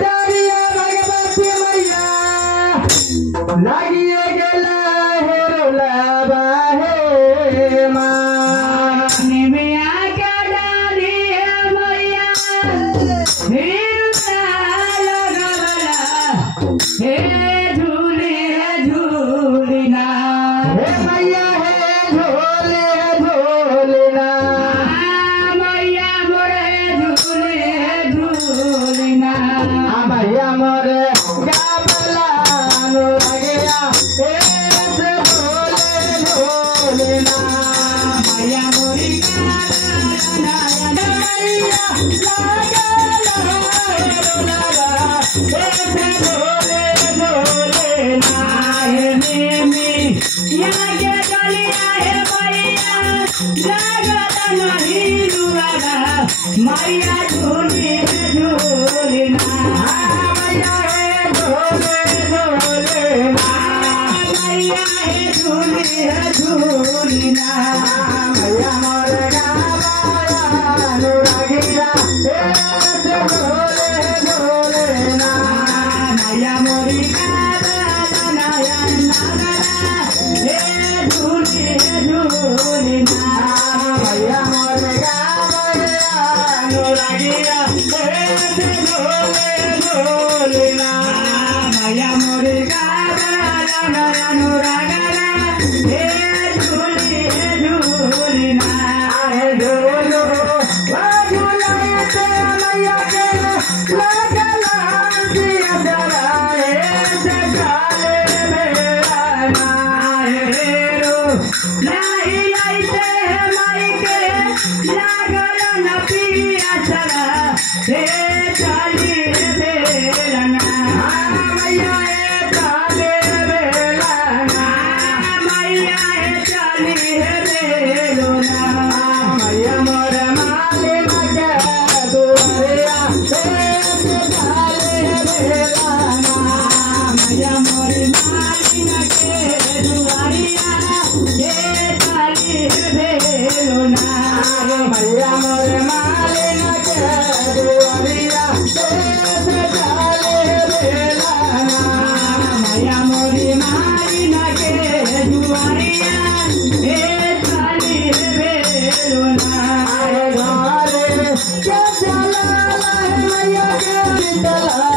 दरिया भगवती मैया लागिए गेला हे रोलाबा हे माँ निमिया के डाली है मैया हिरना लगवला हे झूलीना हे मैया हे झूलीना मैया मोरे झूलीना मैया मोरे गावला नो लगया हे से झूलीना मैया मोरी मैया झूली झूलना मैया हे झूलीना मैया है झूलना मैया मोरे गावला नो लगया हे से झूलीना मैया मोरी झूलना मैया मोरे गावला नो लगया हे से झूलीना मैया मोरी झूलना आहे झूलो झूलाते मैया के लगला दिया जलाए सजाले मेरा नाम नहीं लाइते है माई के लागल न पिया चला हे चली बेलना मैया ए काले बेलाना मैया है चली बेलना मैया मोर मालिक के दुआरिया से काले बेलाना मैया मोरी मालिन के दुआरिया हे चली बेलना मैया मोर मालिक के दुआरिया से काले बेलाना मैया मोरी मालिन के दुआरिया हे चली बेलना आए घरे के चला मैया के चला